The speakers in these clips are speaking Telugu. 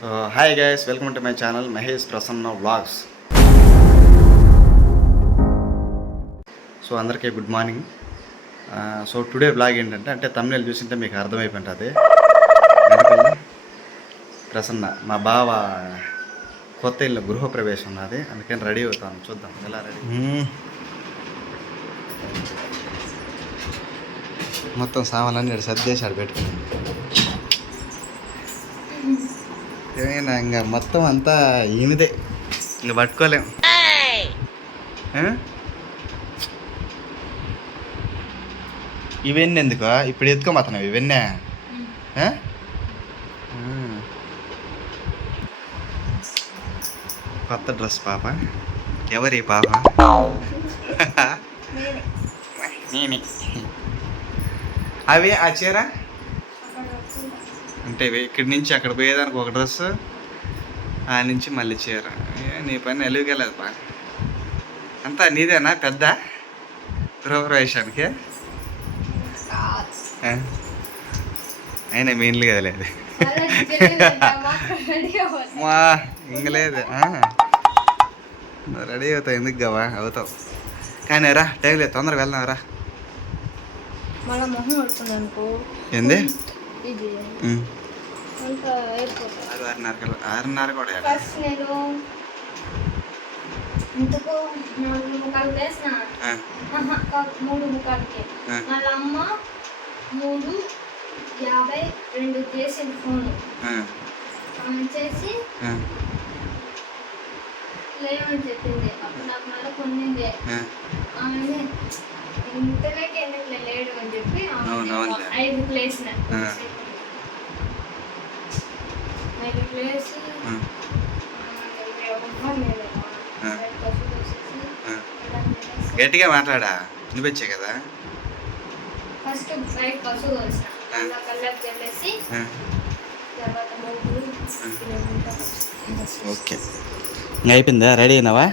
So hi guys welcome to my channel Mahesh Prasanna vlogs. So అందరికీ good morning. So today blog ఏంటంటే అంటే తమిళ చూసింటే మీకు అర్థమైపోయింటుంది ప్రసన్న మా బావ కొత్త ఇల్లు గృహప్రవేశం ఉన్నది అందుకని రెడీ అవుతాను చూద్దాం ఎలా రెడీ మొత్తం సామాన్లన్నీ సర్దేశాడు పెట్టుకున్నాను ఏమైనా ఇంకా మొత్తం అంతా ఈమెదే ఇంక పట్టుకోలేం? ఇవన్నీ ఎందుకు ఇప్పుడు ఎత్తుకోమతున్నావు ఇవన్నీ. కొత్త డ్రెస్ పాప. ఎవరి పాప? అవి ఆ చీర? అంటే ఇక్కడి నుంచి అక్కడ పోయేదానికి ఒక డ్రెస్ ఆ నుంచి మళ్ళీ చీర. ఏ, నీ పని ఎలుగలేదు బా అంతా నీదేనా పెద్ద? గృహప్రవేశానికి? అయినా మీ ఇండ్లు కదలేదు మా ఇంకలేదు రెడీ అవుతావు ఎందుకు గవా అవుతావు. కానీ రా టైం లేదు తొందరగా వెళ్దాం రా. ఏంది. అంతా అయిపోతుంది ఆరు ఆరున్నర కల్లా ఆరున్నర కూడా ఏడా? ఫస్ట్ నేను ఇంతకు నాలుగు ముఖాలు వేసిన. మూడు ముఖాలకి. వాళ్ళ అమ్మ మూడు యాభై రెండు చేసింది ఫోన్. చేసి లేవని చెప్పింది. అప్పుడు నాకు మళ్ళీ కొన్నింది. ఆమె ఇంతలోకి ఎందుకు లేడు అని చెప్పి. ఐదు ప్లేసిన ఆ. ఐదు ప్లేస్ ఆ, ఆ. ఆ. గట్టిగా మాట్లాడా? వినిపించే కదా? ఫస్ట్ కలిసిన కళ్ళకి తర్వాత. ఓకే ఇంకా అయిపోయిందా? రెడీ అయినావా?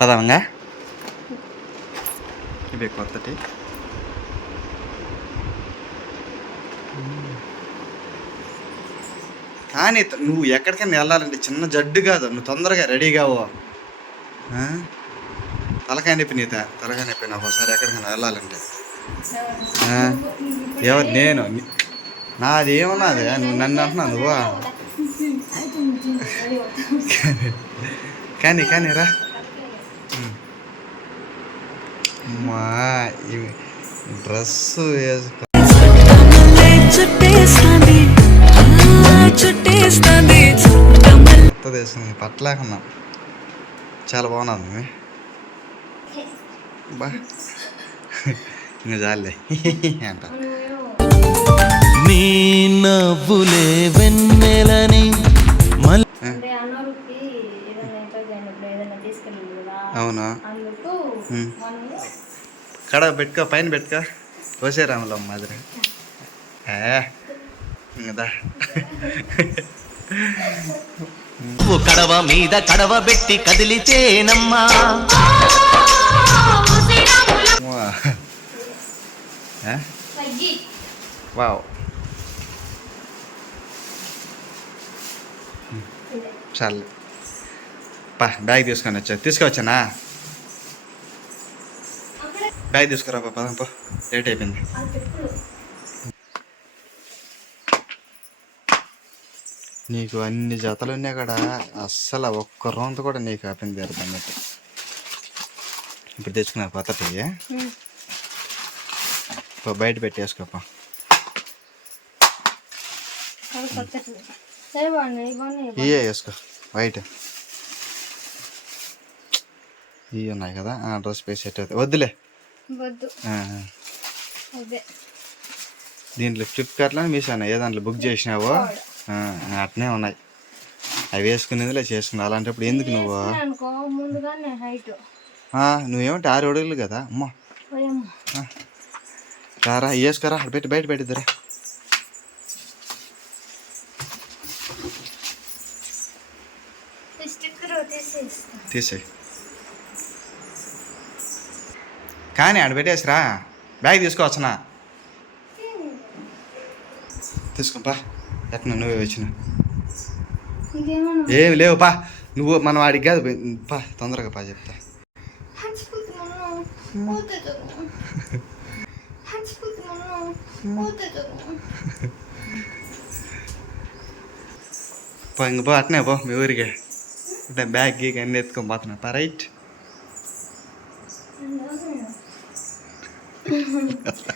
పదామంగా? ఇవి కొత్తటి. కానీ నువ్వు ఎక్కడికైనా వెళ్ళాలంటే చిన్న జడ్డు కాదు. నువ్వు తొందరగా రెడీ కావు తలకాయ నొప్పి నీత తలకాయ నొప్పి నాకు ఒకసారి ఎక్కడికైనా వెళ్ళాలంటే. ఎవరు? నేను. నాది ఏమన్నాది? నువ్వు నన్ను అంటున్నావు నువ్వా. కానీ కానీ రా. మా ఇవి డ్రెస్సు వేసుకో చుట్టేస్తాంది. చుట్టమల్లే కొత్తది వేసుకుంది పట్టలేకున్నాం చాలా బాగున్నది బా. ఇంకా చాలే. అంట. నీ నవ్వులే వెన్నెలని అవును? కడ పెట్టుకో పైన పెట్టుకో. పోసే రాములో మాదిరి నువ్వు కడవ మీద కడవ పెట్టి కదిలితేనమ్మా. వావ్. చాలు. పా బ్యాగ్ తీసుకొని వచ్చా. తీసుకొచ్చానా బ్యాగ్ తీసుకురా పా పదం పో లేట్ అయిపోయింది అది పెట్టుకో నీకు అన్ని జతలు ఉన్నాయి కూడా అస్సలు ఒక్క రౌండ్ కూడా నీకు ఆపింది తీరదు అన్నట్టు. ఇప్పుడు తెచ్చుకున్నా కొత్తటి పో బయట పెట్టేసుకోపా ఇవే వేసుకో వైట్. ఇవి ఉన్నాయి కదా ఆ డ్రెస్ పే సెట్ అవుతాయి. వద్దులే. దీంట్లో ఫ్లిప్కార్ట్లో మీసాను? ఏ దాంట్లో బుక్ చేసినావో? అట్నే ఉన్నాయి. అవి వేసుకునేదిలే చేసుకున్నా అలాంటప్పుడు ఎందుకు నువ్వు? వేసుకున్నా అనుకో ముందుగానే హైట్ ఆ, నువ్వేమంటే ఆరు అడుగులు కదా? అమ్మో. రారా వేసుకోరా. అక్కడ పెట్టి బయట పెట్టిద్దరా. తీసేయి. కానీ ఆడ పెట్టేసిరా. బ్యాగ్ తీసుకోవచ్చునా? తీసుకోపా ఎట్లా నువ్వే వచ్చిన? ఏమి లేవు పా. నువ్వు మనం వాడికి కాదు పా తొందరగా పా చెప్తా. పో ఇంక పో అట్నే పో మీ ఊరికి. అంటే బ్యాగ్ గీగ్ అన్నీ ఎత్తుకొని పోతున్నా. పా రైట్.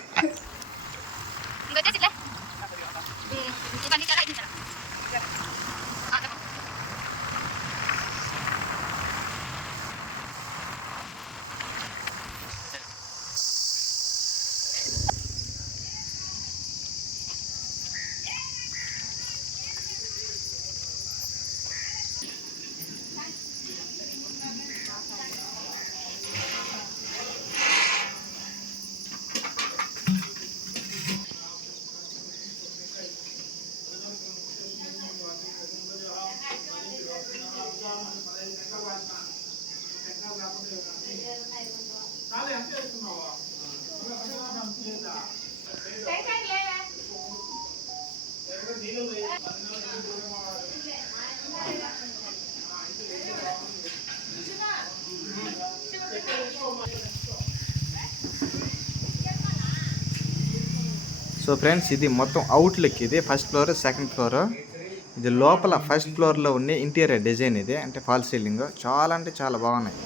సో ఫ్రెండ్స్ ఇది మొత్తం అవుట్లుక్ ఇది. ఫస్ట్ ఫ్లోర్ సెకండ్ ఫ్లోర్ ఇది లోపల ఫస్ట్ ఫ్లోర్లో ఉండే ఇంటీరియర్ డిజైన్ ఇది. అంటే ఫాల్ సీలింగ్ చాలా అంటే చాలా బాగున్నాయి.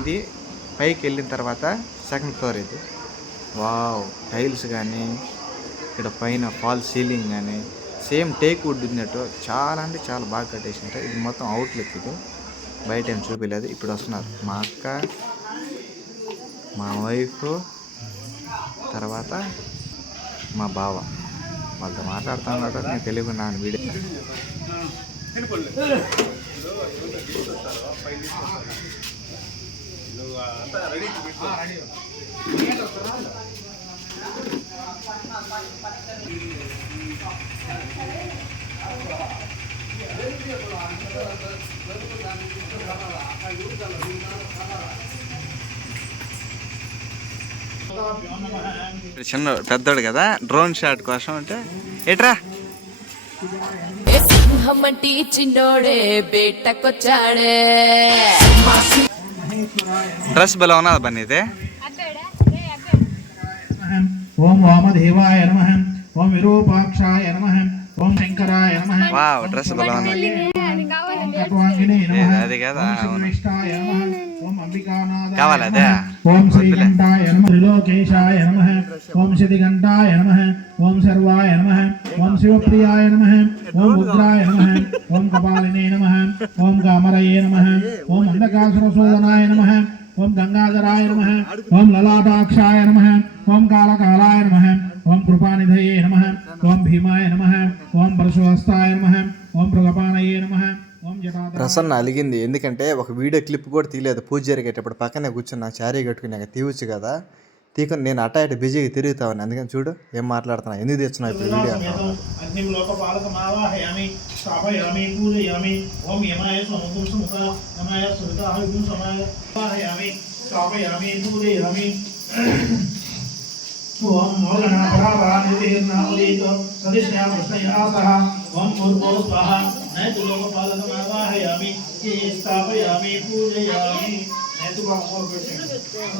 ఇది పైకి వెళ్ళిన తర్వాత సెకండ్ ఫ్లోర్ ఇది. వావ్ టైల్స్ కానీ ఇక్కడ పైన ఫాల్ సీలింగ్ కానీ సేమ్ టేక్ వుడ్ ఉన్నట్టు చాలా అంటే చాలా బాగా కట్టేసినట్టు ఇది మొత్తం అవుట్లుక్ ఇది. బయట ఏం చూపించలేదు ఇప్పుడు వస్తున్నారు. మా అక్క మా వైఫ్ తర్వాత మా బావ. వాళ్ళతో మాట్లాడుతూ ఉన్నాడు. నేను తెలియకున్నాను వీడియో. చిన్న పెద్దోడు కదా డ్రోన్ షాట్ కోసం అంటే ఏట్రా? ఏ సింహమంటి చిన్నోడే బేటకొచ్చాడే. డ్రెస్ బలం ఉన్నది బన్నీ ఇది ఓం వామదేవాయ నమ ఓం విరూపాక్షాయ నమ ఓం శంకరాయ నమ వావ్ డ్రెస్ బలం ఉన్నది అది కదా కావాలా అదే? నమః. ఓం శ్రీకంఠాయ నమ త్రిలోకేశాయ నమ ఓం శితికంఠాయ నమ ఓం సర్వాయ నమ ఓం శివప్రియాయ నమ ఓం రుద్రాయ నమ ఓం కపాలినే నమ ఓం కామరయే నమ ఓం అంధకాసురశోధనాయ నమ ఓం గంగాధరాయ నమ ఓం లలాటాక్షాయ నమ ఓం కాళకాలాయ నమ ఓం కృపానిధయే నమ ఓం భీమాయ నమ ఓం పరశుహస్తాయ నమ ఓం మృగపాణయే నమ ఓం ప్రసన్న అలిగింది. ఎందుకంటే ఒక వీడియో క్లిప్ కూడా తీయలేదు. పూజ జరిగేటప్పుడు పక్కనే కూర్చున్న చారీ కట్టుకున్నాక తీయవచ్చు కదా. తీకొని నేను అట్ట ఇటు బిజీగా తిరుగుతా అందుకని చూడు ఏం మాట్లాడుతున్నా ఎందుకు తెచ్చున్నావు ఇప్పుడు వీడియో? ఓం యమాయ సముఖం కృష్ణయా సహ ఓం పూర్వో స్వాహ స్థాపయామి పూజయామి. నైతు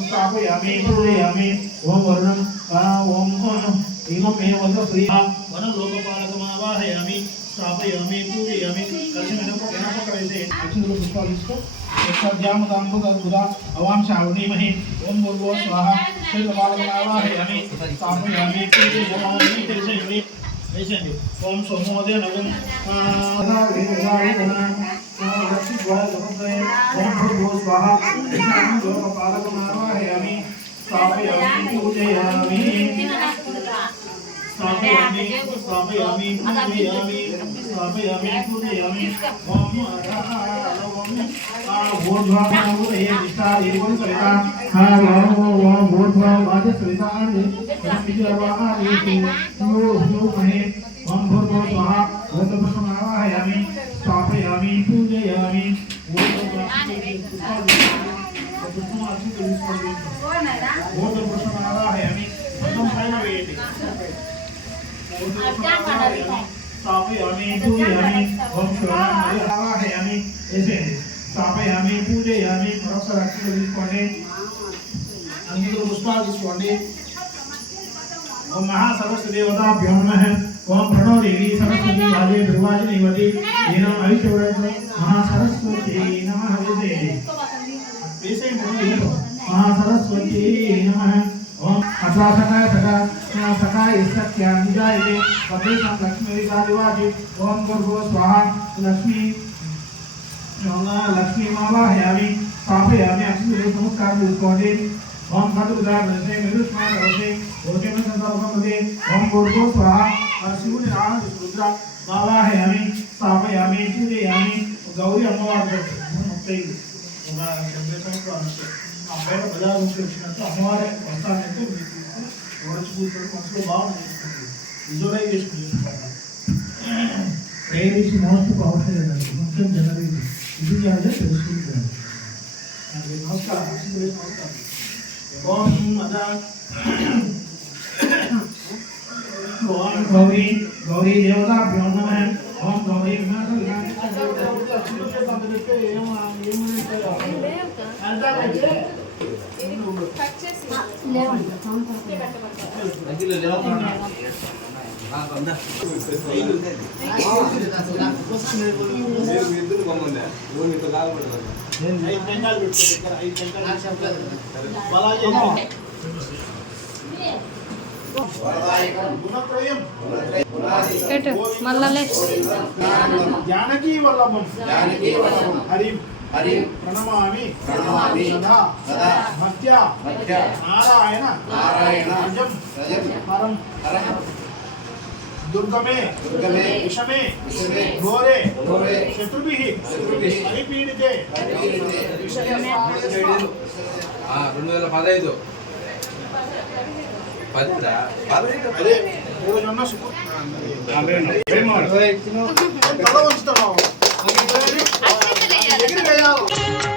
స్థాపయామి పూజయామి ఓం వరుణం ఓం భీమం మే వద శ్రీహ వనం లోకపాలకమావాహయామి స్థాపయామి పూజయామి కలిసి వినప వినపకరైతే అక్షంతులు పుష్పాలు తీసుకో సత్యామదాంబు తద్బుధ అవాం శ్రావణీమహి ఓం భూర్వో స్వాహ క్షేత్రపాలకమావాహయామి స్థాపయామి పూజయామి తెలిసేయండి వేసండి ఓం సోమోదయ నవం ఓం భూర్వో స్వాహ లోకపాలకమావాహయామి స్థాపయామి పూజయామి స్థాపయామి స్థాపయామి పూజయామి స్థాపయామి పూజయామి ఓం ఓం ఆ భూర్భావే నిష్టా ఏవం కరితా హా ఓం ఓం భూర్భావాద శ్రీతాని విజయవాహారీతి నో నో మహే ఓం భూర్భో స్వాహ ఓం పుష్పమావాహయామి స్థాపయామి పూజయామి ఓం ఓం పుష్పమావాహయామి మొత్తం పైన వేయండి స్థాపయామి స్థాపయామి పూజయామి ఓం శివాయ ఆవాహయామి వేసేయండి స్థాపయామి ओम प्रणव देवी सरस्वती भाजे दुर्वाज देवते येना अविचोरणे महासरस्वती नमः हृदये सरस्वती ये नमः। है अश्वासनाय सदा सकाय सत्यानुजायते सर्वेषां दिवाजे ओम गुर्गो स्वाहा, लक्ष्मी। लक्ष्मी मावा है अभी सापे अभी मावाहयामि स्थापयामि मुस्कान नमस्कार दिस्कोटे నిజాయితే పదేశం లక్ష్మీ వికాదివాది ఓం గుర్గో స్వాహ లక్ష్మీ లక్ష్మీ మావాహయామి స్థాపయామి అక్షర నమస్కారం తీసుకోండి ఓం కదుగుదా నృత్య నిరుష్మా కరోతి ఓకే సందర్భమదే ఓం గుర్గో స్వాహ ఆ శివుని రాహ రుద్ర మావాహయామి స్థాపయామి పూజయామి గౌరీ అమ్మవారి ముప్పై ఒక డెబ్బై సంవత్సరాలు అంతే. ఆ బయట బజార్ నుంచి వచ్చినట్టు అమ్మవారే వస్తానంటే మీరు తీసుకొని ఓడచి కూర్చొని మనసులో బాగుంది విజువలైజేషన్ చేసుకోవాలి prayer is most powerful energy మొత్తం జనరేట్ ఇది చేయాలి తెలుసుకుంటాను నాకు నమస్కారం ఆశీర్వదించి నమస్కారం ఓం అద ఓం గౌరీ గౌరీ దేవతాభ్యో నమః ఓం గౌరీ టెంకాయలు పెట్టుకో దగ్గర ఐదు టెంకాయలు బలాజీ గుణత్రయం పెట్టు మళ్ళా జానకీ వల్లభం. జానకీ వల్లభం. హరి. హరి. ప్రణమామి. ప్రణమామి. సదా. సదా. భక్త్యా భక్త్యా నారాయణ. నారాయణ. రజం. రజం. పరం. పరం. దుర్గమే దుర్గమే విషమే విషమే ఘోరే ఘోరే శత్రుభిః శత్రుభిః పరిపీడితే పరిపీడితే రెండు వేల పదహైదు. అదే తల ఉంచుతాం ఎగిరి వేయాలి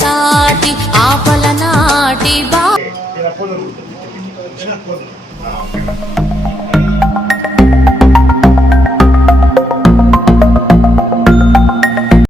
సాటి ఆపల నాటి బా